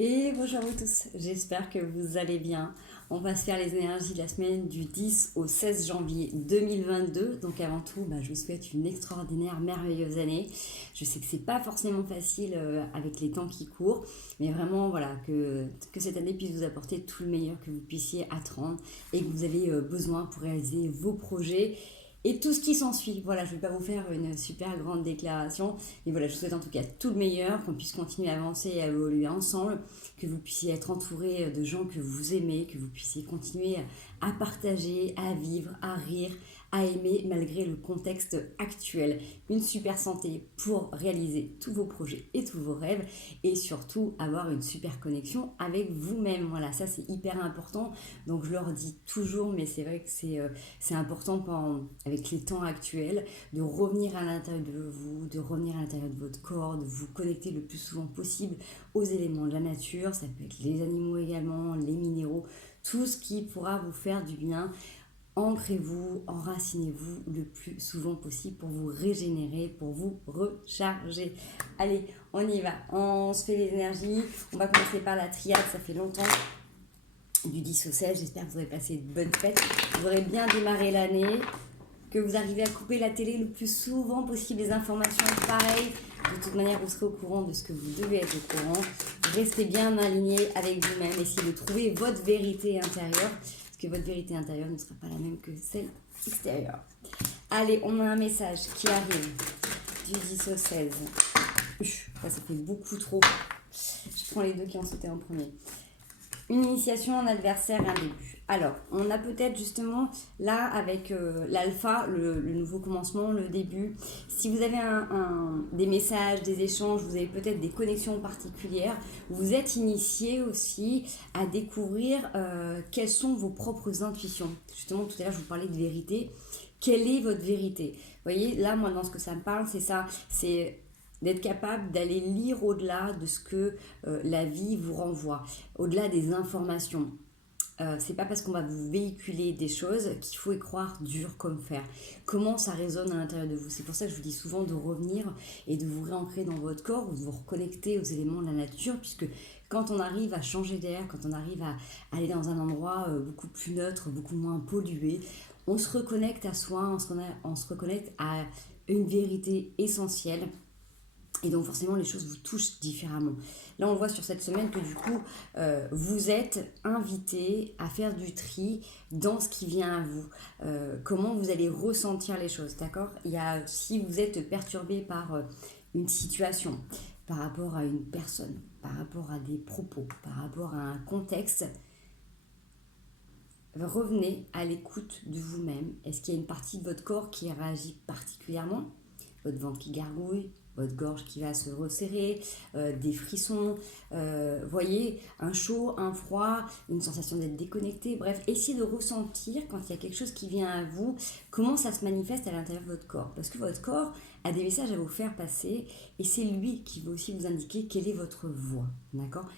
Et bonjour à vous tous, j'espère que vous allez bien. On va se faire les énergies de la semaine du 10 au 16 janvier 2022. Donc avant tout, je vous souhaite une extraordinaire, merveilleuse année. Je sais que c'est pas forcément facile avec les temps qui courent, mais vraiment voilà, que cette année puisse vous apporter tout le meilleur que vous puissiez attendre et que vous avez besoin pour réaliser vos projets. Et tout ce qui s'ensuit. Voilà, je ne vais pas vous faire une super grande déclaration, mais voilà, je vous souhaite en tout cas tout le meilleur, qu'on puisse continuer à avancer et à évoluer ensemble, que vous puissiez être entouré de gens que vous aimez, que vous puissiez continuer à partager, à vivre, à rire, à aimer malgré le contexte actuel. Une super santé pour réaliser tous vos projets et tous vos rêves et surtout avoir une super connexion avec vous-même. Voilà, ça c'est hyper important. Donc je leur dis toujours, mais c'est vrai que c'est important avec les temps actuels de revenir à l'intérieur de vous, de revenir à l'intérieur de votre corps, de vous connecter le plus souvent possible aux éléments de la nature. Ça peut être les animaux également, les minéraux, tout ce qui pourra vous faire du bien. Ancrez-vous, enracinez-vous le plus souvent possible pour vous régénérer, pour vous recharger. Allez, on y va. On se fait les énergies. On va commencer par la triade, ça fait longtemps. Du 10 au 16, j'espère que vous avez passé de bonnes fêtes. Vous aurez bien démarré l'année, que vous arrivez à couper la télé le plus souvent possible, les informations pareil. De toute manière, vous serez au courant de ce que vous devez être au courant. Restez bien aligné avec vous-même. Essayez de trouver votre vérité intérieure. Que votre vérité intérieure ne sera pas la même que celle extérieure. Allez, on a un message qui arrive du 10 au 16. Ça fait beaucoup trop. Je prends les deux qui ont sauté en premier. Une initiation, un adversaire et un début. Alors, on a peut-être justement là avec l'alpha, le nouveau commencement, le début. Si vous avez des messages, des échanges, vous avez peut-être des connexions particulières, vous êtes initié aussi à découvrir quelles sont vos propres intuitions. Justement, tout à l'heure, je vous parlais de vérité. Quelle est votre vérité ? Vous voyez, là, moi, dans ce que ça me parle, c'est ça. C'est d'être capable d'aller lire au-delà de ce que la vie vous renvoie, au-delà des informations. C'est pas parce qu'on va vous véhiculer des choses qu'il faut y croire dur comme fer. Comment ça résonne à l'intérieur de vous. C'est pour ça que je vous dis souvent de revenir et de vous réancrer dans votre corps ou de vous reconnecter aux éléments de la nature, puisque quand on arrive à changer d'air, quand on arrive à aller dans un endroit beaucoup plus neutre, beaucoup moins pollué, on se reconnecte à soi, on se reconnecte à une vérité essentielle. Et donc forcément les choses vous touchent différemment. Là on voit sur cette semaine que du coup vous êtes invité à faire du tri dans ce qui vient à vous. Comment vous allez ressentir les choses, d'accord ? Si vous êtes perturbé par une situation, par rapport à une personne, par rapport à des propos, par rapport à un contexte, revenez à l'écoute de vous-même. Est-ce qu'il y a une partie de votre corps qui réagit particulièrement ? Votre ventre qui gargouille, votre gorge qui va se resserrer, des frissons, voyez, un chaud, un froid, une sensation d'être déconnecté. Bref, essayez de ressentir quand il y a quelque chose qui vient à vous, comment ça se manifeste à l'intérieur de votre corps. Parce que votre corps a des messages à vous faire passer et c'est lui qui va aussi vous indiquer quelle est votre voix. D'accord ?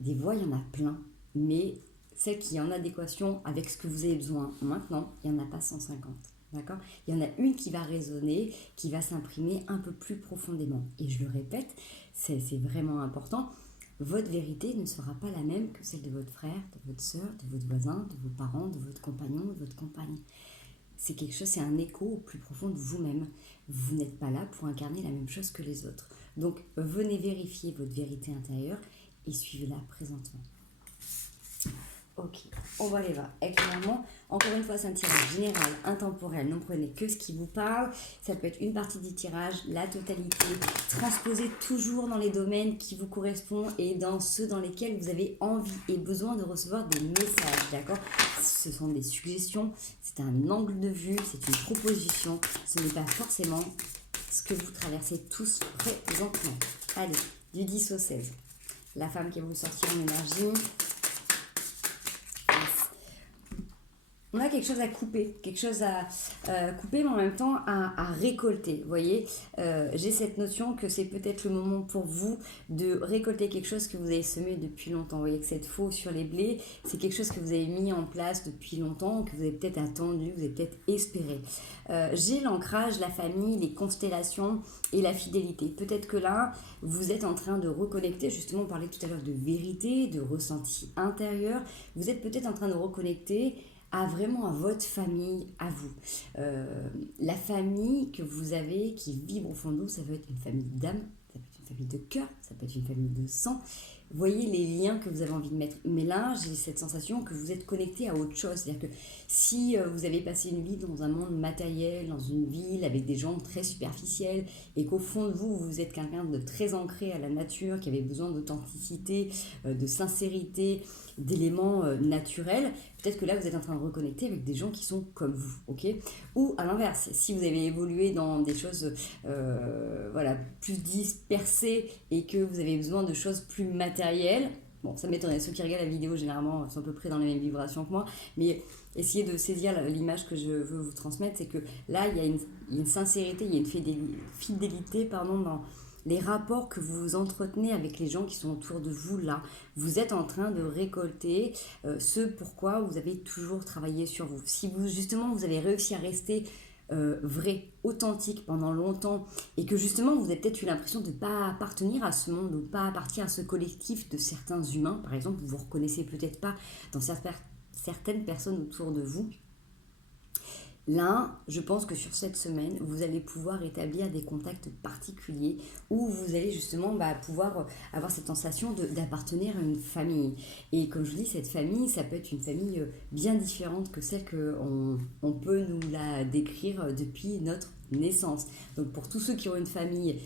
Des voix, il y en a plein, mais celle qui est en adéquation avec ce que vous avez besoin maintenant, il n'y en a pas 150. D'accord ? Il y en a une qui va résonner, qui va s'imprimer un peu plus profondément. Et je le répète, c'est vraiment important. Votre vérité ne sera pas la même que celle de votre frère, de votre soeur, de votre voisin, de vos parents, de votre compagnon, de votre compagne. C'est quelque chose, c'est un écho au plus profond de vous-même. Vous n'êtes pas là pour incarner la même chose que les autres. Donc, venez vérifier votre vérité intérieure et suivez-la présentement. Ok, on va aller voir avec clairement. Encore une fois, c'est un tirage général, intemporel. Ne prenez que ce qui vous parle. Ça peut être une partie du tirage, la totalité. Transposez toujours dans les domaines qui vous correspondent et dans ceux dans lesquels vous avez envie et besoin de recevoir des messages, d'accord ? Ce sont des suggestions, c'est un angle de vue, c'est une proposition. Ce n'est pas forcément ce que vous traversez tous présentement. Allez, du 10 au 16. La femme qui va vous sortir en énergie. on a quelque chose à couper, quelque chose à couper, mais en même temps à récolter. Vous voyez, j'ai cette notion que c'est peut-être le moment pour vous de récolter quelque chose que vous avez semé depuis longtemps. Vous voyez que cette faux sur les blés, c'est quelque chose que vous avez mis en place depuis longtemps, que vous avez peut-être attendu, que vous avez peut-être espéré. J'ai l'ancrage, la famille, les constellations et la fidélité. Peut-être que là, vous êtes en train de reconnecter, justement on parlait tout à l'heure de vérité, de ressenti intérieur, vous êtes peut-être en train de reconnecter à vraiment à votre famille, à vous. La famille que vous avez, qui vibre au fond de vous, ça peut être une famille d'âme, ça peut être une famille de cœur, ça peut être une famille de sang. Voyez les liens que vous avez envie de mettre. Mais là, j'ai cette sensation que vous êtes connecté à autre chose. C'est-à-dire que si vous avez passé une vie dans un monde matériel, dans une ville avec des gens très superficiels, et qu'au fond de vous, vous êtes quelqu'un de très ancré à la nature, qui avait besoin d'authenticité, de sincérité, d'éléments naturels, peut-être que là, vous êtes en train de reconnecter avec des gens qui sont comme vous, ok? Ou à l'inverse, si vous avez évolué dans des choses voilà, plus dispersées et que vous avez besoin de choses plus matérielles, bon, ça m'étonnerait, ceux qui regardent la vidéo, généralement, sont à peu près dans les mêmes vibrations que moi, mais essayez de saisir l'image que je veux vous transmettre, c'est que là, il y a une sincérité, il y a une fidélité pardon, dans les rapports que vous entretenez avec les gens qui sont autour de vous là. Vous êtes en train de récolter ce pourquoi vous avez toujours travaillé sur vous. Si vous, justement, vous avez réussi à rester vrai, authentique pendant longtemps et que justement vous avez peut-être eu l'impression de ne pas appartenir à ce monde ou pas appartenir à ce collectif de certains humains, par exemple, vous vous reconnaissez peut-être pas dans certaines personnes autour de vous. Là, je pense que sur cette semaine, vous allez pouvoir établir des contacts particuliers où vous allez justement pouvoir avoir cette sensation d'appartenir à une famille. Et comme je vous dis, cette famille, ça peut être une famille bien différente que celle qu'on peut nous la décrire depuis notre naissance. Donc pour tous ceux qui ont une famille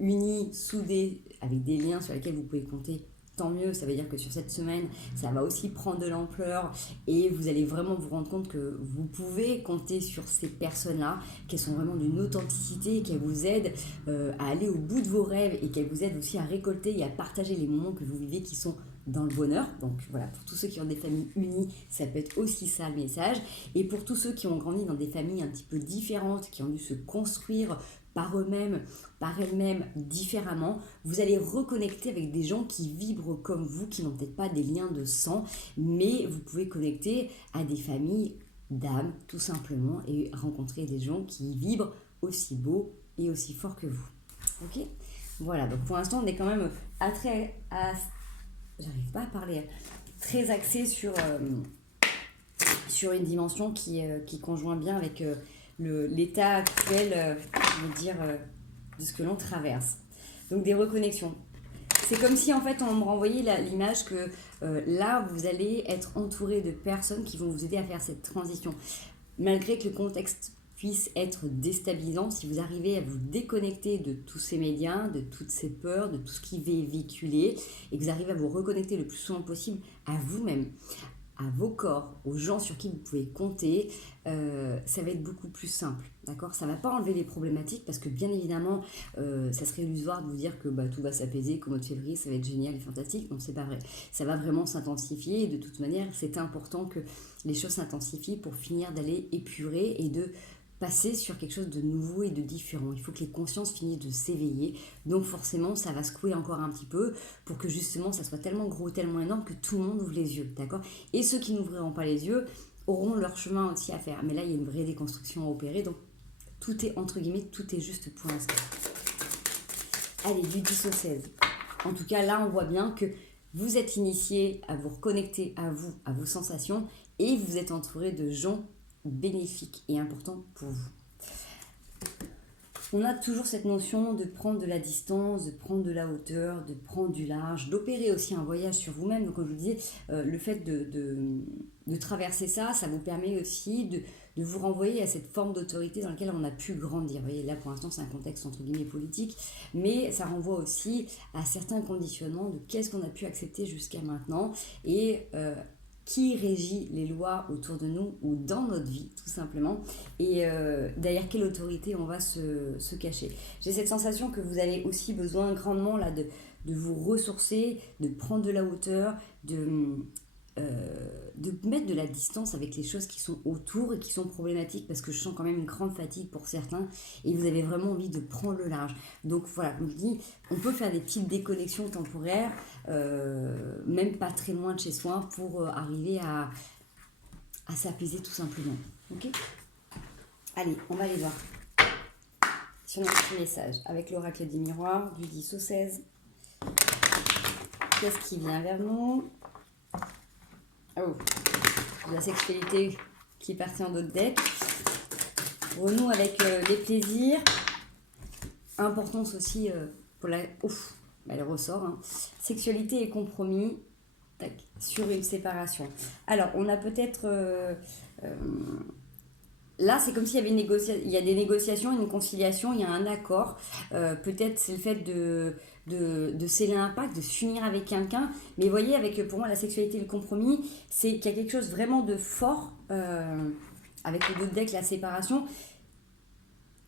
unie, soudée, avec des liens sur lesquels vous pouvez compter, tant mieux, ça veut dire que sur cette semaine, ça va aussi prendre de l'ampleur et vous allez vraiment vous rendre compte que vous pouvez compter sur ces personnes-là, qu'elles sont vraiment d'une authenticité, qu'elles vous aident à aller au bout de vos rêves et qu'elles vous aident aussi à récolter et à partager les moments que vous vivez qui sont dans le bonheur. Donc voilà, pour tous ceux qui ont des familles unies, ça peut être aussi ça le message. Et pour tous ceux qui ont grandi dans des familles un petit peu différentes, qui ont dû se construire par eux-mêmes, par elles-mêmes, différemment, vous allez reconnecter avec des gens qui vibrent comme vous, qui n'ont peut-être pas des liens de sang, mais vous pouvez connecter à des familles d'âme, tout simplement, et rencontrer des gens qui vibrent aussi beau et aussi fort que vous. Ok ? Voilà, donc pour l'instant, on est quand même j'arrive pas à parler, très axé sur une dimension qui conjoint bien avec l'état actuel, de ce que l'on traverse. Donc des reconnexions. C'est comme si en fait on me renvoyait l'image que là vous allez être entouré de personnes qui vont vous aider à faire cette transition. Malgré que le contexte puisse être déstabilisant, si vous arrivez à vous déconnecter de tous ces médias, de toutes ces peurs, de tout ce qui est véhiculé, et que vous arrivez à vous reconnecter le plus souvent possible à vous-même, à vos corps, aux gens sur qui vous pouvez compter, ça va être beaucoup plus simple, d'accord ? Ça ne va pas enlever les problématiques parce que bien évidemment, ça serait illusoire de vous dire que tout va s'apaiser, qu'au mois de février, ça va être génial et fantastique. Non, c'est pas vrai. Ça va vraiment s'intensifier et de toute manière, c'est important que les choses s'intensifient pour finir d'aller épurer et de passer sur quelque chose de nouveau et de différent. Il faut que les consciences finissent de s'éveiller. Donc forcément, ça va secouer encore un petit peu pour que justement, ça soit tellement gros, tellement énorme que tout le monde ouvre les yeux, d'accord ? Et ceux qui n'ouvriront pas les yeux auront leur chemin aussi à faire. Mais là, il y a une vraie déconstruction à opérer. Donc tout est, entre guillemets, tout est juste pour l'instant. Allez, du 10 au 16. En tout cas, là, on voit bien que vous êtes initié à vous reconnecter à vous, à vos sensations, et vous êtes entouré de gens bénéfique et important pour vous. On a toujours cette notion de prendre de la distance, de prendre de la hauteur, de prendre du large, d'opérer aussi un voyage sur vous-même. Donc comme je vous disais, le fait de traverser ça, ça vous permet aussi de vous renvoyer à cette forme d'autorité dans laquelle on a pu grandir. Vous voyez, là pour l'instant c'est un contexte entre guillemets politique, mais ça renvoie aussi à certains conditionnements de qu'est-ce qu'on a pu accepter jusqu'à maintenant et qui régit les lois autour de nous ou dans notre vie, tout simplement, et derrière quelle autorité on va se cacher. J'ai cette sensation que vous avez aussi besoin grandement là, de vous ressourcer, de prendre de la hauteur, de mettre de la distance avec les choses qui sont autour et qui sont problématiques, parce que je sens quand même une grande fatigue pour certains et vous avez vraiment envie de prendre le large. Donc voilà, comme je dis, on peut faire des petites déconnexions temporaires, même pas très loin de chez soi, pour arriver à s'apaiser tout simplement. Ok ? Allez, on va aller voir sur notre message avec l'oracle des miroirs du 10 au 16. Qu'est-ce qui vient vers nous ? Oh, la sexualité qui est partie en d'autres decks. Renoue avec les plaisirs. Importance aussi pour la... Ouf, elle ressort. Hein. Sexualité et compromis. Tac, sur une séparation. Alors, on a peut-être... là, c'est comme s'il y avait il y a des négociations, une conciliation, il y a un accord. Peut-être c'est le fait de sceller un pacte, de s'unir avec quelqu'un. Mais vous voyez, avec pour moi la sexualité et le compromis, c'est qu'il y a quelque chose vraiment de fort avec le dos deck, la séparation.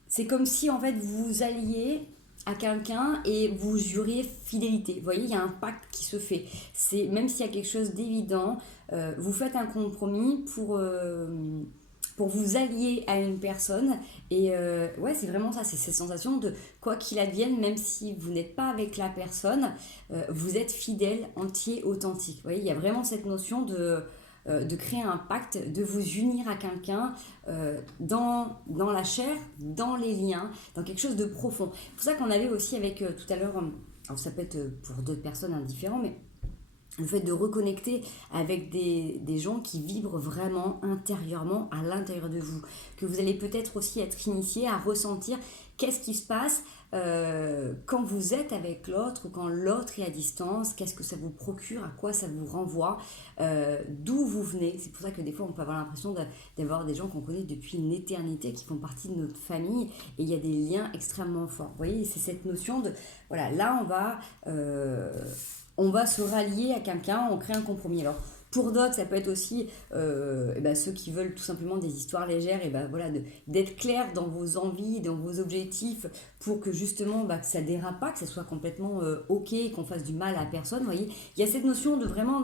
C'est comme si en fait vous alliez à quelqu'un et vous juriez fidélité. Vous voyez, il y a un pacte qui se fait. C'est, même s'il y a quelque chose d'évident, vous faites un compromis pour vous allier à une personne. Et ouais, c'est vraiment ça, c'est cette sensation de quoi qu'il advienne, même si vous n'êtes pas avec la personne, vous êtes fidèle, entier, authentique. Vous voyez, il y a vraiment cette notion de créer un pacte, de vous unir à quelqu'un dans la chair, dans les liens, dans quelque chose de profond. C'est pour ça qu'on avait aussi avec tout à l'heure, alors ça peut être pour d'autres personnes indifférents, mais le fait de reconnecter avec des gens qui vibrent vraiment intérieurement à l'intérieur de vous, que vous allez peut-être aussi être initié à ressentir qu'est-ce qui se passe quand vous êtes avec l'autre ou quand l'autre est à distance, qu'est-ce que ça vous procure, à quoi ça vous renvoie, d'où vous venez. C'est pour ça que des fois on peut avoir l'impression d'avoir des gens qu'on connaît depuis une éternité, qui font partie de notre famille, et il y a des liens extrêmement forts. Vous voyez, c'est cette notion de, voilà, là on va se rallier à quelqu'un, on crée un compromis. Alors, pour d'autres, ça peut être aussi ceux qui veulent tout simplement des histoires légères, et voilà, d'être clair dans vos envies, dans vos objectifs, pour que justement que ça dérape pas, que ça soit complètement ok, qu'on fasse du mal à personne. Vous voyez, il y a cette notion de vraiment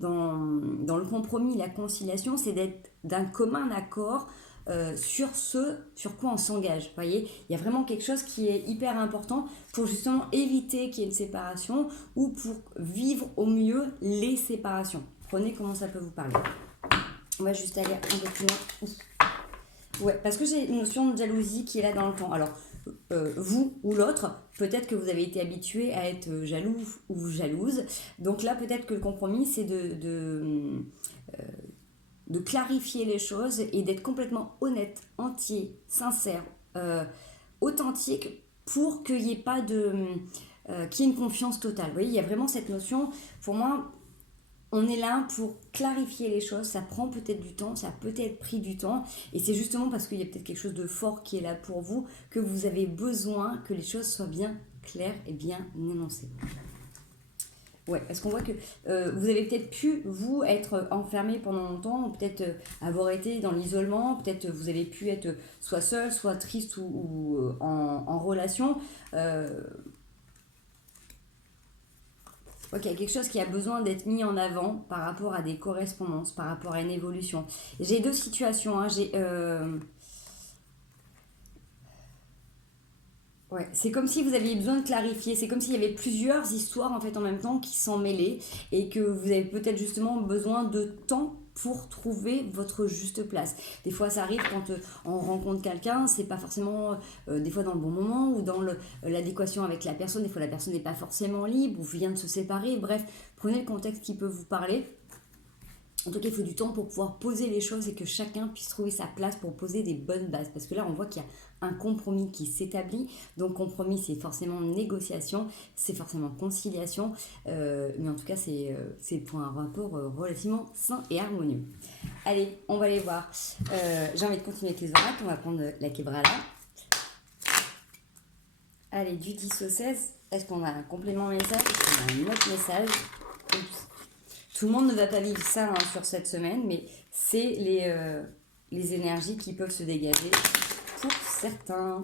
dans le compromis, la conciliation, c'est d'être d'un commun accord sur ce sur quoi on s'engage. Vous voyez, il y a vraiment quelque chose qui est hyper important pour justement éviter qu'il y ait une séparation ou pour vivre au mieux les séparations. Prenez comment ça peut vous parler. On va juste aller un peu plus loin. Ouais, parce que j'ai une notion de jalousie qui est là dans le temps. Alors, vous ou l'autre, peut-être que vous avez été habitué à être jaloux ou jalouse. Donc là, peut-être que le compromis, c'est de clarifier les choses et d'être complètement honnête, entier, sincère, authentique, pour qu'il n'y ait pas qu'il y ait une confiance totale. Vous voyez, il y a vraiment cette notion, pour moi, on est là pour clarifier les choses, ça prend peut-être du temps, ça a peut-être pris du temps, et c'est justement parce qu'il y a peut-être quelque chose de fort qui est là pour vous, que vous avez besoin que les choses soient bien claires et bien énoncées. Ouais, parce qu'on voit que vous avez peut-être pu, vous, être enfermé pendant longtemps, ou peut-être avoir été dans l'isolement, peut-être vous avez pu être soit seul, soit triste ou en relation. Ok, quelque chose qui a besoin d'être mis en avant par rapport à des correspondances, par rapport à une évolution. J'ai deux situations, hein, ouais, c'est comme si vous aviez besoin de clarifier, c'est comme s'il y avait plusieurs histoires en fait en même temps qui s'en mêlaient, et que vous avez peut-être justement besoin de temps pour trouver votre juste place. Des fois ça arrive quand on rencontre quelqu'un, c'est pas forcément des fois dans le bon moment ou dans l'adéquation avec la personne, des fois la personne n'est pas forcément libre ou vient de se séparer, bref, prenez le contexte qui peut vous parler. En tout cas, il faut du temps pour pouvoir poser les choses et que chacun puisse trouver sa place pour poser des bonnes bases. Parce que là, on voit qu'il y a un compromis qui s'établit. Donc, compromis, c'est forcément négociation, c'est forcément conciliation. Mais en tout cas, c'est pour un rapport relativement sain et harmonieux. Allez, on va aller voir. J'ai envie de continuer avec les oracles. On va prendre la Quebrada. Allez, du 10 au 16. Est-ce qu'on a un complément message? Est-ce qu'on a un autre message? Oups. Tout le monde ne va pas vivre ça sur cette semaine, mais c'est les énergies qui peuvent se dégager pour certains.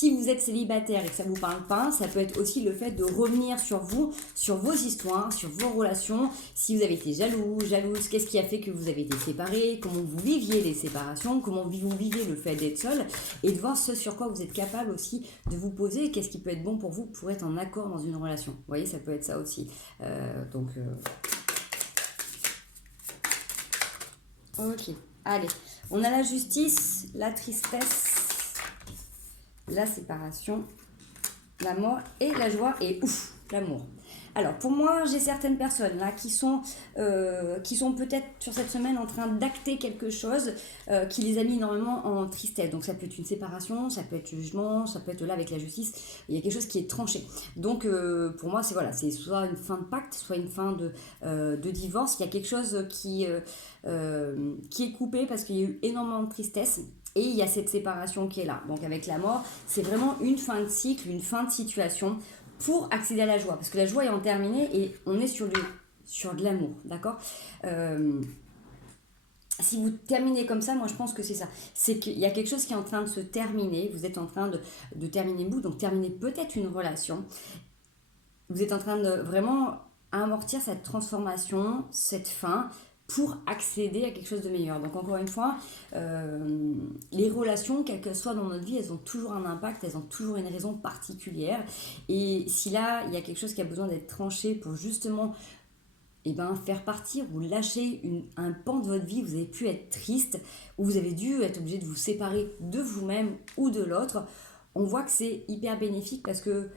Si vous êtes célibataire et que ça ne vous parle pas, ça peut être aussi le fait de revenir sur vous, sur vos histoires, sur vos relations. Si vous avez été jaloux, jalouse, qu'est-ce qui a fait que vous avez été séparés, comment vous viviez les séparations, comment vous vivez le fait d'être seul, et de voir ce sur quoi vous êtes capable aussi de vous poser, qu'est-ce qui peut être bon pour vous pour être en accord dans une relation. Vous voyez, ça peut être ça aussi. Ok, allez. On a la justice, la tristesse, la séparation, la mort et la joie et ouf, l'amour. Alors pour moi, j'ai certaines personnes là qui sont peut-être sur cette semaine en train d'acter quelque chose qui les a mis énormément en tristesse. Donc ça peut être une séparation, ça peut être jugement, ça peut être là avec la justice. Il y a quelque chose qui est tranché. Donc pour moi, c'est soit une fin de pacte, soit une fin de divorce. Il y a quelque chose qui est coupé parce qu'il y a eu énormément de tristesse. Et il y a cette séparation qui est là. Donc avec la mort, c'est vraiment une fin de cycle, une fin de situation pour accéder à la joie. Parce que la joie est en terminée et on est sur de l'amour, d'accord si vous terminez comme ça, moi je pense que c'est ça. C'est qu'il y a quelque chose qui est en train de se terminer. Vous êtes en train de terminer le bout, donc terminer peut-être une relation. Vous êtes en train de vraiment amortir cette transformation, cette fin, pour accéder à quelque chose de meilleur. Donc encore une fois, les relations, quelles qu'elles soient dans notre vie, elles ont toujours un impact, elles ont toujours une raison particulière. Et si là, il y a quelque chose qui a besoin d'être tranché pour justement faire partir ou lâcher un pan de votre vie, vous avez pu être triste, ou vous avez dû être obligé de vous séparer de vous-même ou de l'autre, on voit que c'est hyper bénéfique parce que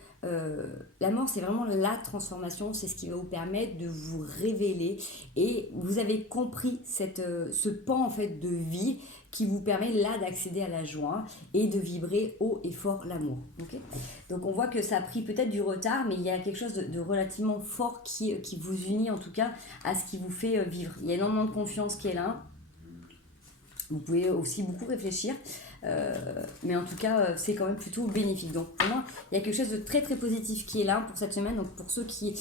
la mort, c'est vraiment la transformation, c'est ce qui va vous permettre de vous révéler et vous avez compris ce pan en fait de vie qui vous permet là d'accéder à la joie et de vibrer haut et fort l'amour. Okay, donc on voit que ça a pris peut-être du retard, mais il y a quelque chose de relativement fort qui vous unit en tout cas à ce qui vous fait vivre. Il y a énormément de confiance qui est là. Vous pouvez aussi beaucoup réfléchir, mais en tout cas, c'est quand même plutôt bénéfique. Donc pour moi, il y a quelque chose de très très positif qui est là pour cette semaine. Donc pour ceux qui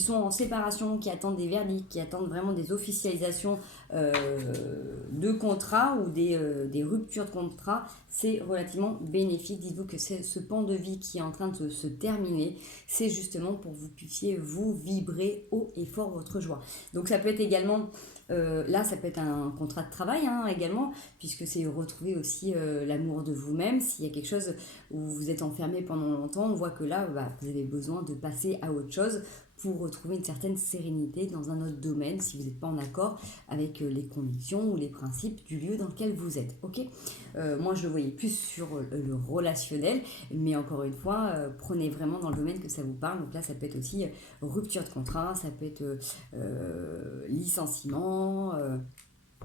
sont en séparation, qui attendent des verdicts, qui attendent vraiment des officialisations de contrats ou des ruptures de contrat, c'est relativement bénéfique. Dites-vous que c'est ce pan de vie qui est en train de se terminer, c'est justement pour que vous puissiez vous vibrer haut et fort votre joie. Donc ça peut être également... là, ça peut être un contrat de travail également, puisque c'est retrouver aussi l'amour de vous-même. S'il y a quelque chose où vous êtes enfermé pendant longtemps, on voit que là, vous avez besoin de passer à autre chose pour retrouver une certaine sérénité dans un autre domaine si vous n'êtes pas en accord avec les convictions ou les principes du lieu dans lequel vous êtes. Ok, moi, je le voyais plus sur le relationnel, mais encore une fois, prenez vraiment dans le domaine que ça vous parle. Donc là, ça peut être aussi rupture de contrat, ça peut être licenciement,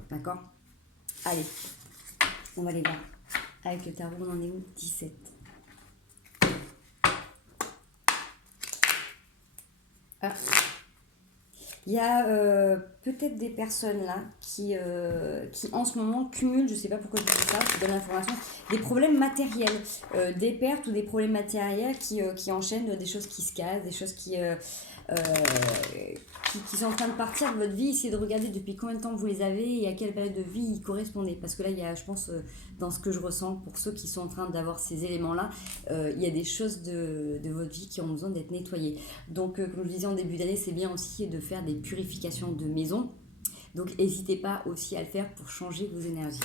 d'accord. Allez, on va aller voir. Avec le tarot, on en est où? 17. Ah. Il y a peut-être des personnes là qui en ce moment cumulent, je ne sais pas pourquoi je dis ça, je vous donne l'information, des problèmes matériels, des pertes ou des problèmes matériels qui enchaînent des choses qui se cassent, des choses qui sont en train de partir de votre vie. Essayez de regarder depuis combien de temps vous les avez et à quelle période de vie ils correspondaient. Parce que là, il y a, je pense, dans ce que je ressens, pour ceux qui sont en train d'avoir ces éléments-là, il y a des choses de votre vie qui ont besoin d'être nettoyées. Donc, comme je disais en début d'année, c'est bien aussi de faire des purifications de maison. Donc, n'hésitez pas aussi à le faire pour changer vos énergies.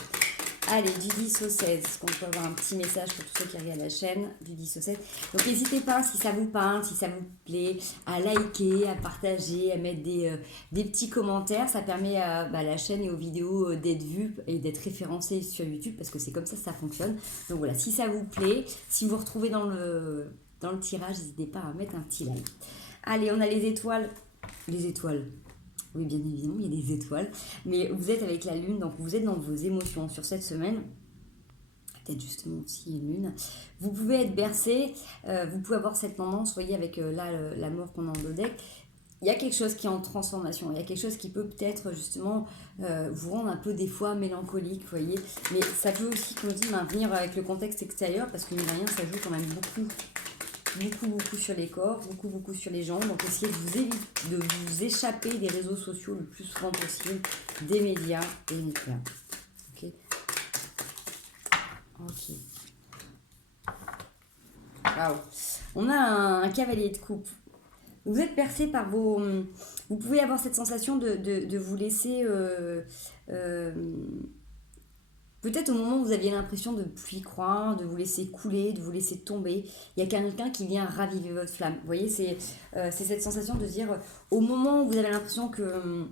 Allez, du 10 au 16, est-ce qu'on peut avoir un petit message pour tous ceux qui regardent la chaîne, du 10 au 16. Donc n'hésitez pas, si ça vous parle, si ça vous plaît, à liker, à partager, à mettre des petits commentaires. Ça permet à la chaîne et aux vidéos d'être vues et d'être référencées sur YouTube, parce que c'est comme ça que ça fonctionne. Donc voilà, si ça vous plaît, si vous vous retrouvez dans le tirage, n'hésitez pas à mettre un petit like. Allez, on a les étoiles. Les étoiles. Oui, bien évidemment, il y a des étoiles. Mais vous êtes avec la lune, donc vous êtes dans vos émotions sur cette semaine. Peut-être justement aussi une lune. Vous pouvez être bercé, vous pouvez avoir cette tendance, vous voyez, avec la mort qu'on a en deck. Il y a quelque chose qui est en transformation, il y a quelque chose qui peut peut-être justement vous rendre un peu des fois mélancolique, vous voyez. Mais ça peut aussi, comme je dis, venir avec le contexte extérieur, parce que mine de rien, ça joue quand même beaucoup sur les corps, beaucoup sur les jambes. Donc essayez de vous échapper des réseaux sociaux le plus souvent possible, des médias et des médias. Ok. Waouh. On a un cavalier de coupe. Vous êtes percé par vos... Vous pouvez avoir cette sensation de vous laisser... euh, peut-être au moment où vous aviez l'impression de ne plus y croire, de vous laisser couler, de vous laisser tomber, il y a quelqu'un qui vient raviver votre flamme. Vous voyez, c'est cette sensation de se dire, au moment où vous avez l'impression que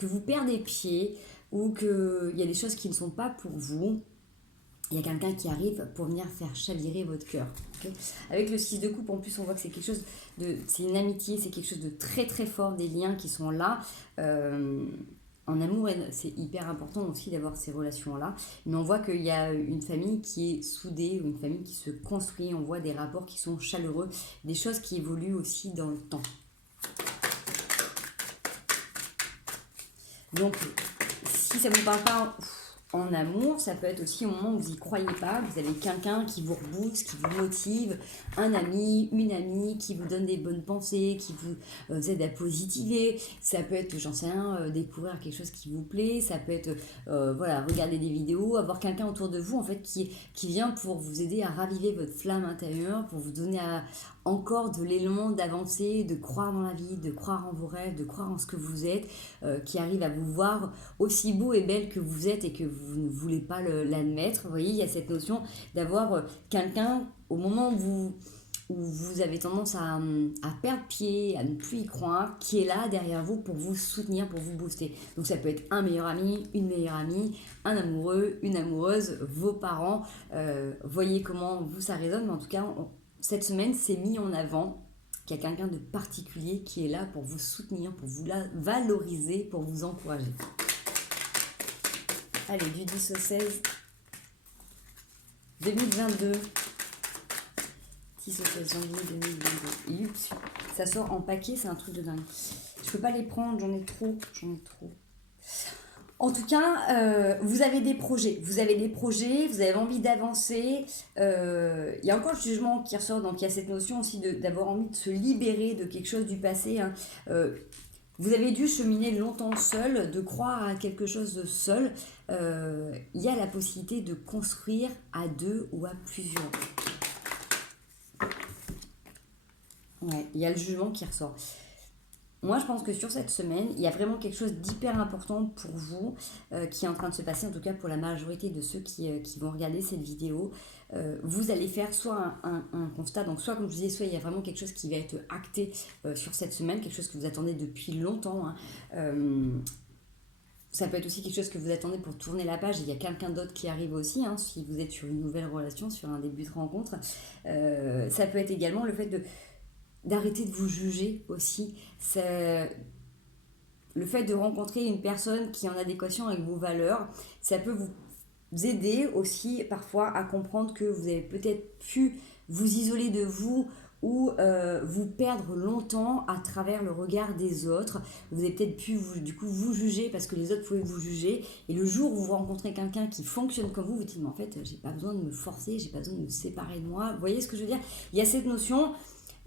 vous perdez pied, ou qu'il y a des choses qui ne sont pas pour vous, il y a quelqu'un qui arrive pour venir faire chavirer votre cœur. Okay, avec le 6 de coupe, en plus, on voit que c'est quelque chose de... C'est une amitié, c'est quelque chose de très très fort, des liens qui sont là. En amour, c'est hyper important aussi d'avoir ces relations-là. Mais on voit qu'il y a une famille qui est soudée, une famille qui se construit. On voit des rapports qui sont chaleureux, des choses qui évoluent aussi dans le temps. Donc, si ça ne vous parle pas en amour, ça peut être aussi au moment où vous n'y croyez pas, vous avez quelqu'un qui vous rebooste, qui vous motive, un ami, une amie qui vous donne des bonnes pensées, qui vous aide à positiver. Ça peut être, j'en sais rien, découvrir quelque chose qui vous plaît, ça peut être voilà, regarder des vidéos, avoir quelqu'un autour de vous en fait qui vient pour vous aider à raviver votre flamme intérieure, pour vous donner encore de l'élan d'avancer, de croire dans la vie, de croire en vos rêves, de croire en ce que vous êtes, qui arrive à vous voir aussi beau et belle que vous êtes et que vous ne voulez pas l'admettre. Vous voyez, il y a cette notion d'avoir quelqu'un au moment où vous avez tendance à perdre pied, à ne plus y croire, qui est là derrière vous pour vous soutenir, pour vous booster. Donc ça peut être un meilleur ami, une meilleure amie, un amoureux, une amoureuse, vos parents. Voyez comment vous ça résonne, mais en tout cas, cette semaine, c'est mis en avant qu'il y a quelqu'un de particulier qui est là pour vous soutenir, pour vous valoriser, pour vous encourager. Allez, du 10 au 16, 2022. 10 au 16 janvier 2022. Yup, ça sort en paquet, c'est un truc de dingue. Je peux pas les prendre, j'en ai trop. En tout cas, vous avez des projets, vous avez envie d'avancer. Il y a encore le jugement qui ressort, donc il y a cette notion aussi d'avoir envie de se libérer de quelque chose du passé. Hein. Vous avez dû cheminer longtemps seul, de croire à quelque chose de seul. Il y a la possibilité de construire à deux ou à plusieurs. Ouais, il y a le jugement qui ressort. Moi, je pense que sur cette semaine, il y a vraiment quelque chose d'hyper important pour vous qui est en train de se passer, en tout cas pour la majorité de ceux qui vont regarder cette vidéo. Vous allez faire soit un constat, donc soit comme je disais, soit il y a vraiment quelque chose qui va être acté sur cette semaine, quelque chose que vous attendez depuis longtemps. Hein. Ça peut être aussi quelque chose que vous attendez pour tourner la page. Il y a quelqu'un d'autre qui arrive aussi, hein, si vous êtes sur une nouvelle relation, sur un début de rencontre. Ça peut être également le fait d'arrêter de vous juger aussi. Le fait de rencontrer une personne qui est en adéquation avec vos valeurs, ça peut vous aider aussi parfois à comprendre que vous avez peut-être pu vous isoler de vous ou vous perdre longtemps à travers le regard des autres. Vous avez peut-être pu vous juger parce que les autres pouvaient vous juger, et le jour où vous rencontrez quelqu'un qui fonctionne comme vous dites mais en fait j'ai pas besoin de me forcer, j'ai pas besoin de me séparer de moi. Vous voyez ce que je veux dire? Il y a cette notion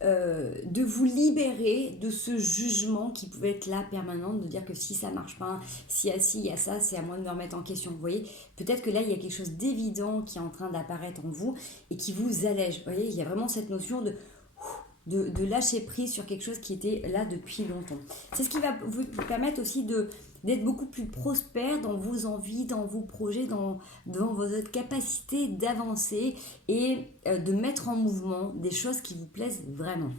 de vous libérer de ce jugement qui pouvait être là permanent, de dire que si ça marche pas, si il y a ça, c'est à moi de me remettre en question. Vous voyez, peut-être que là il y a quelque chose d'évident qui est en train d'apparaître en vous et qui vous allège. Vous voyez, il y a vraiment cette notion de lâcher prise sur quelque chose qui était là depuis longtemps. C'est ce qui va vous permettre aussi d'être beaucoup plus prospère dans vos envies, dans vos projets, dans votre capacité d'avancer et de mettre en mouvement des choses qui vous plaisent vraiment.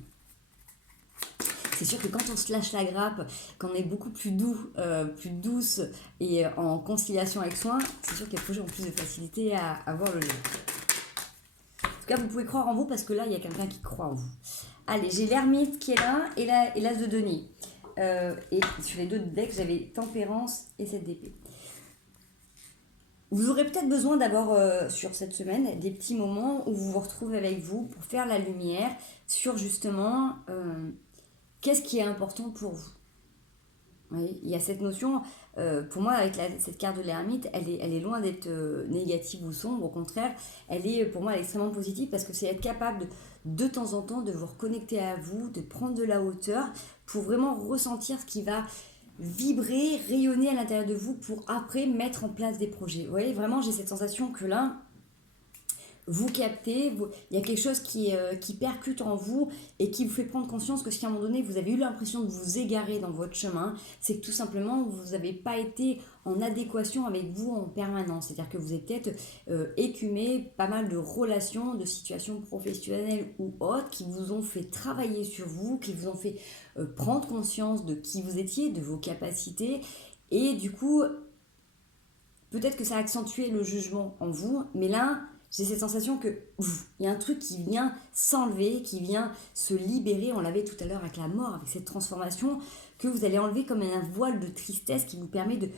C'est sûr que quand on se lâche la grappe, quand on est beaucoup plus doux, plus douce et en conciliation avec soi, c'est sûr que les projets ont plus de facilité à voir le jour. En tout cas, vous pouvez croire en vous parce que là, il y a quelqu'un qui croit en vous. Allez, j'ai l'ermite qui est là et l'as de denier. Et sur les deux decks, j'avais tempérance et 7 d'épée. Vous aurez peut-être besoin d'abord sur cette semaine des petits moments où vous vous retrouvez avec vous pour faire la lumière sur justement qu'est-ce qui est important pour vous. Oui, il y a cette notion, pour moi avec cette carte de l'ermite, elle est loin d'être négative ou sombre, au contraire, pour moi elle est extrêmement positive parce que c'est être capable de temps en temps de vous reconnecter à vous, de prendre de la hauteur pour vraiment ressentir ce qui va vibrer, rayonner à l'intérieur de vous pour après mettre en place des projets. Vous voyez, vraiment j'ai cette sensation que là, vous captez, il y a quelque chose qui percute en vous et qui vous fait prendre conscience que si à un moment donné vous avez eu l'impression de vous égarer dans votre chemin, c'est que tout simplement vous n'avez pas été en adéquation avec vous en permanence. C'est-à-dire que vous êtes peut-être écumé pas mal de relations, de situations professionnelles ou autres qui vous ont fait travailler sur vous, qui vous ont fait prendre conscience de qui vous étiez, de vos capacités. Et du coup, peut-être que ça a accentué le jugement en vous, mais là, j'ai cette sensation que il y a un truc qui vient s'enlever, qui vient se libérer. On l'avait tout à l'heure avec la mort, avec cette transformation, que vous allez enlever comme un voile de tristesse qui vous permet de...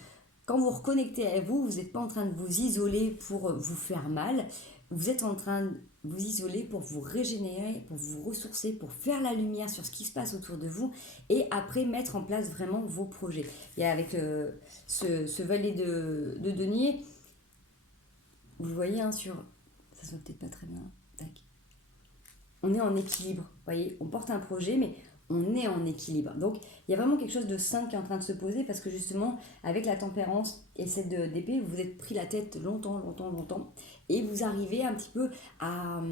Quand vous reconnectez à vous, vous n'êtes pas en train de vous isoler pour vous faire mal. Vous êtes en train de vous isoler pour vous régénérer, pour vous ressourcer, pour faire la lumière sur ce qui se passe autour de vous et après mettre en place vraiment vos projets. Et avec ce valet de denier, vous voyez, hein, sur... Ça se voit peut-être pas très bien. Tac. On est en équilibre. Vous voyez, on porte un projet, mais on est en équilibre. Donc, il y a vraiment quelque chose de sain qui est en train de se poser parce que justement, avec la tempérance et cette d'épée, vous vous êtes pris la tête longtemps et vous arrivez un petit peu à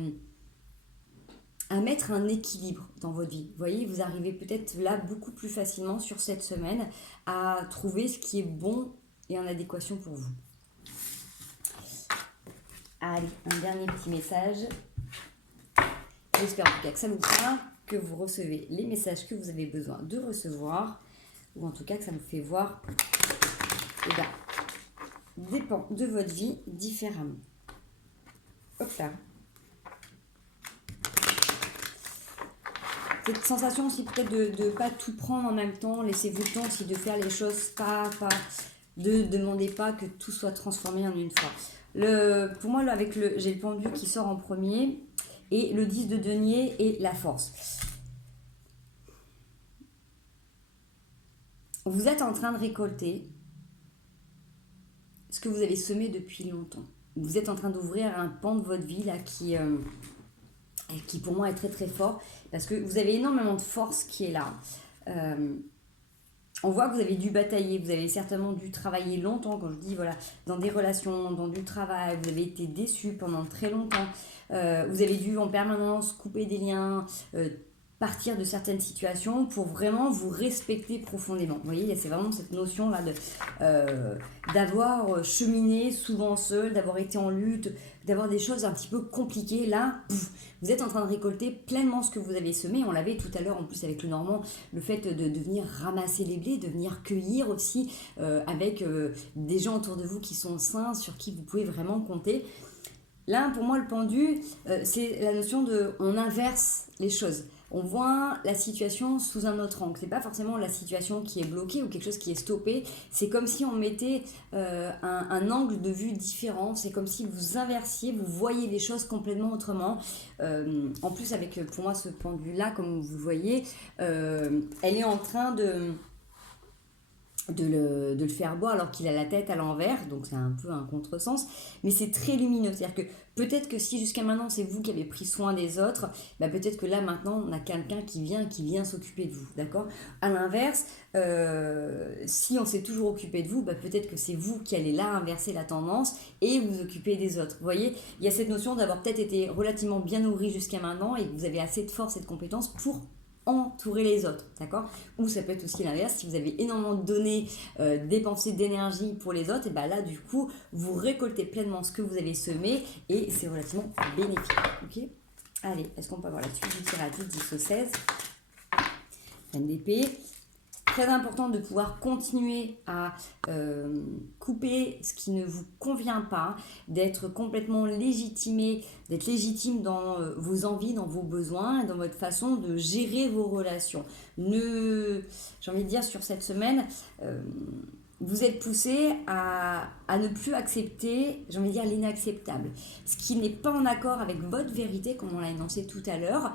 mettre un équilibre dans votre vie. Vous voyez, vous arrivez peut-être là beaucoup plus facilement sur cette semaine à trouver ce qui est bon et en adéquation pour vous. Allez, un dernier petit message. J'espère en tout cas que ça vous parle, que vous recevez les messages que vous avez besoin de recevoir, ou en tout cas que ça vous fait voir des pans de votre vie différemment. Hop là. Cette sensation aussi peut-être de ne pas tout prendre en même temps, laissez-vous le temps aussi de faire les choses pas, ne demandez pas que tout soit transformé en une fois. Pour moi, là, j'ai le pendu qui sort en premier, et le 10 de denier et la force. Vous êtes en train de récolter ce que vous avez semé depuis longtemps. Vous êtes en train d'ouvrir un pan de votre vie là qui pour moi est très très fort parce que vous avez énormément de force qui est là. On voit que vous avez dû batailler, vous avez certainement dû travailler longtemps, quand je dis voilà, dans des relations, dans du travail, vous avez été déçu pendant très longtemps, vous avez dû en permanence couper des liens, partir de certaines situations pour vraiment vous respecter profondément. Vous voyez, c'est vraiment cette notion là d'avoir cheminé souvent seul, d'avoir été en lutte, d'avoir des choses un petit peu compliquées. Là, vous êtes en train de récolter pleinement ce que vous avez semé. On l'avait tout à l'heure en plus avec le Normand, le fait de venir ramasser les blés, de venir cueillir aussi avec des gens autour de vous qui sont sains, sur qui vous pouvez vraiment compter. Là, pour moi, le pendu, c'est la notion de on inverse les choses. On voit la situation sous un autre angle. C'est pas forcément la situation qui est bloquée ou quelque chose qui est stoppé. C'est comme si on mettait un angle de vue différent. C'est comme si vous inversiez, vous voyez les choses complètement autrement. En plus, avec pour moi ce pendu-là, comme vous le voyez, elle est en train de le faire boire alors qu'il a la tête à l'envers, donc c'est un peu un contresens, mais c'est très lumineux. C'est-à-dire que peut-être que si jusqu'à maintenant c'est vous qui avez pris soin des autres, bah peut-être que là maintenant on a quelqu'un qui vient s'occuper de vous, d'accord ? À l'inverse, si on s'est toujours occupé de vous, bah peut-être que c'est vous qui allez là inverser la tendance et vous occuper des autres. Vous voyez, il y a cette notion d'avoir peut-être été relativement bien nourri jusqu'à maintenant et que vous avez assez de force et de compétences pour entourer les autres, d'accord ? Ou ça peut être aussi l'inverse, si vous avez énormément donné, dépensé d'énergie pour les autres, et bien là du coup vous récoltez pleinement ce que vous avez semé et c'est relativement bénéfique, ok ? Allez, est-ce qu'on peut avoir la suite du tirage du 10 au 16 ? Reine d'épée. Très important de pouvoir continuer à couper ce qui ne vous convient pas, d'être complètement légitimé, d'être légitime dans vos envies, dans vos besoins et dans votre façon de gérer vos relations. J'ai envie de dire sur cette semaine, vous êtes poussé à ne plus accepter, j'ai envie de dire l'inacceptable. Ce qui n'est pas en accord avec votre vérité, comme on l'a énoncé tout à l'heure,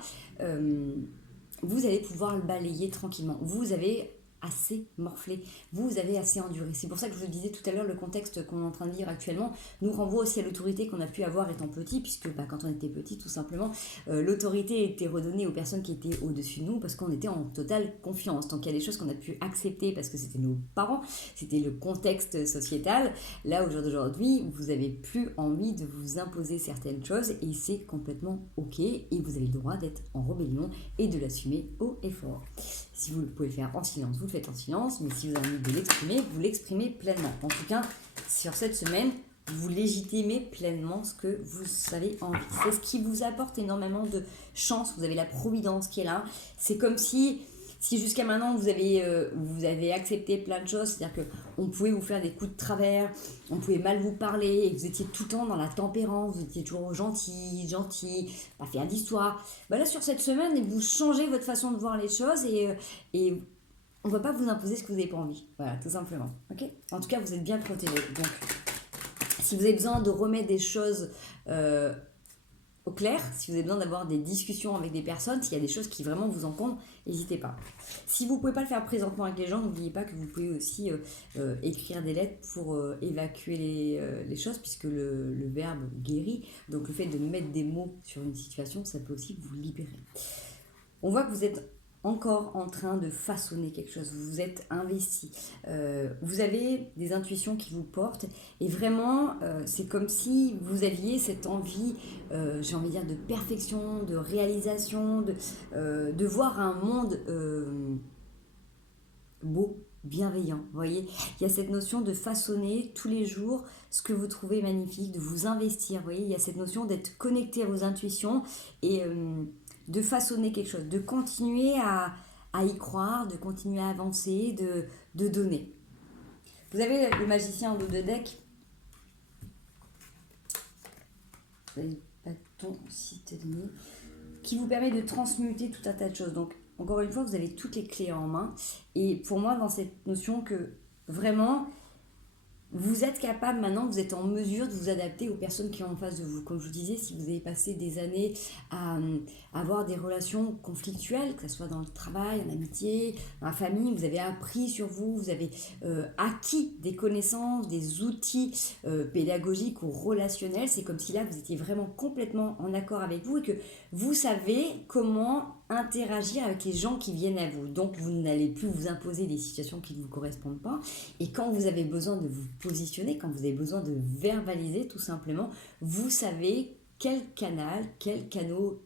vous allez pouvoir le balayer tranquillement. Vous avez assez morflé, vous avez assez enduré. C'est pour ça que je vous disais tout à l'heure, le contexte qu'on est en train de lire actuellement nous renvoie aussi à l'autorité qu'on a pu avoir étant petit, puisque quand on était petit, tout simplement, l'autorité était redonnée aux personnes qui étaient au-dessus de nous parce qu'on était en totale confiance. Donc il y a des choses qu'on a pu accepter parce que c'était nos parents, c'était le contexte sociétal. Là, au jour d'aujourd'hui, vous n'avez plus envie de vous imposer certaines choses et c'est complètement ok et vous avez le droit d'être en rébellion et de l'assumer haut et fort. Si vous pouvez le faire en silence, vous le faites en silence, mais si vous avez envie de l'exprimer, vous l'exprimez pleinement. En tout cas, sur cette semaine, vous légitimez pleinement ce que vous avez envie. C'est ce qui vous apporte énormément de chance. Vous avez la providence qui est là. C'est comme si jusqu'à maintenant vous avez accepté plein de choses, c'est-à-dire qu'on pouvait vous faire des coups de travers, on pouvait mal vous parler, et vous étiez tout le temps dans la tempérance, vous étiez toujours gentil, pas faire d'histoire. Là, sur cette semaine, vous changez votre façon de voir les choses et on ne va pas vous imposer ce que vous n'avez pas envie. Voilà, tout simplement. Okay, en tout cas, vous êtes bien protégé. Donc, si vous avez besoin de remettre des choses au clair, si vous avez besoin d'avoir des discussions avec des personnes, s'il y a des choses qui vraiment vous encombrent, n'hésitez pas. Si vous ne pouvez pas le faire présentement avec les gens, n'oubliez pas que vous pouvez aussi écrire des lettres pour évacuer les choses, puisque le verbe guérit. Donc le fait de mettre des mots sur une situation, ça peut aussi vous libérer. On voit que vous êtes encore en train de façonner quelque chose, vous vous êtes investi, vous avez des intuitions qui vous portent et vraiment c'est comme si vous aviez cette envie, j'ai envie de dire, de perfection, de réalisation, de voir un monde beau, bienveillant. Vous voyez, il y a cette notion de façonner tous les jours ce que vous trouvez magnifique, de vous investir. Vous voyez, il y a cette notion d'être connecté à vos intuitions et de façonner quelque chose, de continuer à y croire, de continuer à avancer, de donner. Vous avez le magicien en dos de deck. Vous avez le bâton citadini qui vous permet de transmuter tout un tas de choses. Donc, encore une fois, vous avez toutes les clés en main. Et pour moi, dans cette notion que vraiment, vous êtes capable maintenant, vous êtes en mesure de vous adapter aux personnes qui sont en face de vous. Comme je vous disais, si vous avez passé des années à avoir des relations conflictuelles, que ce soit dans le travail, en amitié, dans la famille, vous avez appris sur vous, vous avez acquis des connaissances, des outils pédagogiques ou relationnels. C'est comme si là, vous étiez vraiment complètement en accord avec vous et que vous savez comment interagir avec les gens qui viennent à vous. Donc, vous n'allez plus vous imposer des situations qui ne vous correspondent pas. Et quand vous avez besoin de vous positionner, quand vous avez besoin de verbaliser tout simplement, vous savez quel canal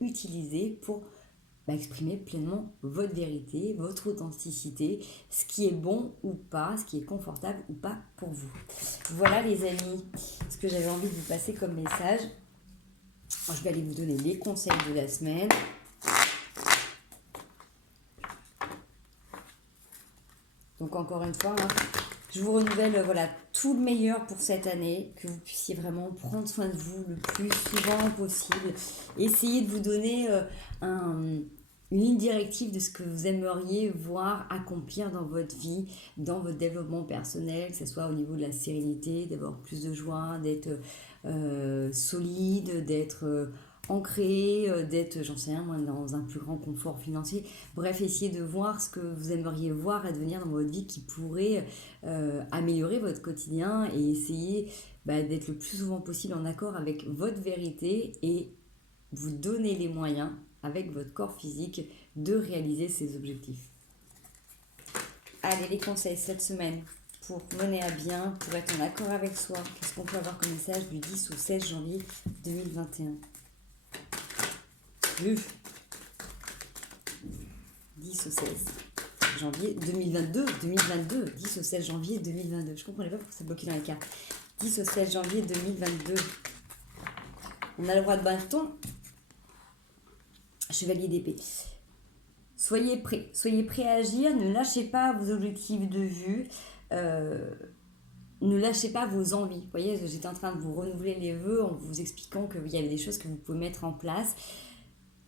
utiliser pour exprimer pleinement votre vérité, votre authenticité, ce qui est bon ou pas, ce qui est confortable ou pas pour vous. Voilà les amis, ce que j'avais envie de vous passer comme message. Je vais aller vous donner les conseils de la semaine. Donc encore une fois, je vous renouvelle tout le meilleur pour cette année, que vous puissiez vraiment prendre soin de vous le plus souvent possible. Essayez de vous donner une ligne directive de ce que vous aimeriez voir accomplir dans votre vie, dans votre développement personnel, que ce soit au niveau de la sérénité, d'avoir plus de joie, d'être solide, d'être ancré, d'être, j'en sais rien, moi, dans un plus grand confort financier. Bref, essayez de voir ce que vous aimeriez voir advenir dans votre vie qui pourrait améliorer votre quotidien et essayer d'être le plus souvent possible en accord avec votre vérité et vous donner les moyens avec votre corps physique de réaliser ces objectifs. Allez, les conseils cette semaine pour mener à bien, pour être en accord avec soi. Qu'est-ce qu'on peut avoir comme message du 10 au 16 janvier 2021 ? 10 au 16 janvier 2022, 10 au 16 janvier 2022. Je ne comprenais pas pourquoi c'est bloqué dans les cartes. 10 au 16 janvier 2022. On a le roi de bâton, chevalier d'épée. Soyez prêts à agir, ne lâchez pas vos objectifs de vue, ne lâchez pas vos envies. Vous voyez, j'étais en train de vous renouveler les vœux en vous expliquant qu'il y avait des choses que vous pouvez mettre en place.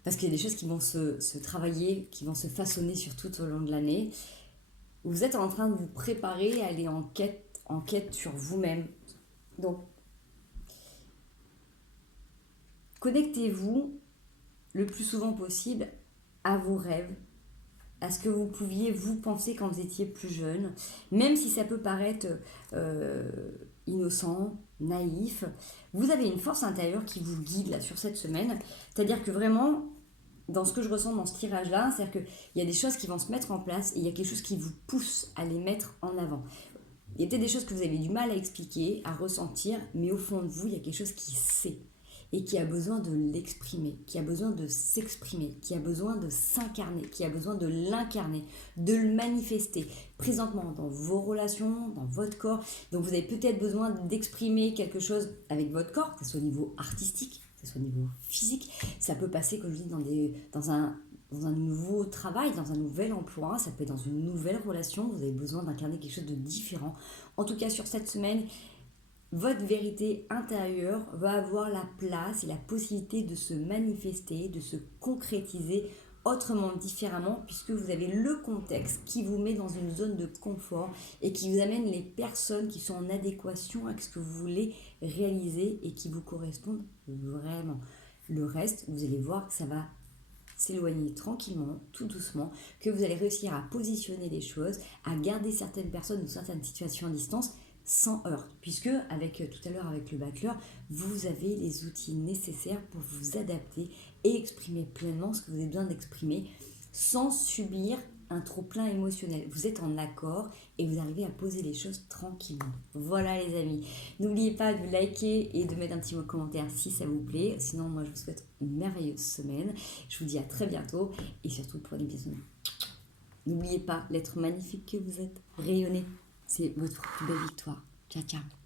Parce qu'il y a des choses qui vont se travailler, qui vont se façonner sur tout au long de l'année. Vous êtes en train de vous préparer à aller en quête sur vous-même. Donc, connectez-vous le plus souvent possible à vos rêves, à ce que vous pouviez vous penser quand vous étiez plus jeune, même si ça peut paraître innocent, naïf. Vous avez une force intérieure qui vous guide là sur cette semaine, c'est-à-dire que vraiment, dans ce que je ressens dans ce tirage-là, c'est-à-dire qu'il y a des choses qui vont se mettre en place et il y a quelque chose qui vous pousse à les mettre en avant. Il y a peut-être des choses que vous avez du mal à expliquer, à ressentir, mais au fond de vous, il y a quelque chose qui sait et qui a besoin de l'exprimer, qui a besoin de s'exprimer, qui a besoin de s'incarner, qui a besoin de l'incarner, de le manifester présentement dans vos relations, dans votre corps. Donc vous avez peut-être besoin d'exprimer quelque chose avec votre corps, que ce soit au niveau artistique, que ce soit au niveau physique. Ça peut passer, comme je dis, dans un nouveau travail, dans un nouvel emploi, ça peut être dans une nouvelle relation, vous avez besoin d'incarner quelque chose de différent. En tout cas, sur cette semaine, votre vérité intérieure va avoir la place et la possibilité de se manifester, de se concrétiser autrement, différemment, puisque vous avez le contexte qui vous met dans une zone de confort et qui vous amène les personnes qui sont en adéquation avec ce que vous voulez réaliser et qui vous correspondent vraiment. Le reste, vous allez voir que ça va s'éloigner tranquillement, tout doucement, que vous allez réussir à positionner les choses, à garder certaines personnes ou certaines situations à distance sans heurts, puisque tout à l'heure avec le bachelor, vous avez les outils nécessaires pour vous adapter et exprimer pleinement ce que vous avez besoin d'exprimer sans subir un trop-plein émotionnel. Vous êtes en accord et vous arrivez à poser les choses tranquillement. Voilà les amis. N'oubliez pas de liker et de mettre un petit mot de commentaire si ça vous plaît. Sinon, moi je vous souhaite une merveilleuse semaine. Je vous dis à très bientôt et surtout prenez bien soin de vous. N'oubliez pas l'être magnifique que vous êtes. Rayonnez. C'est votre plus belle victoire. Ciao, ciao.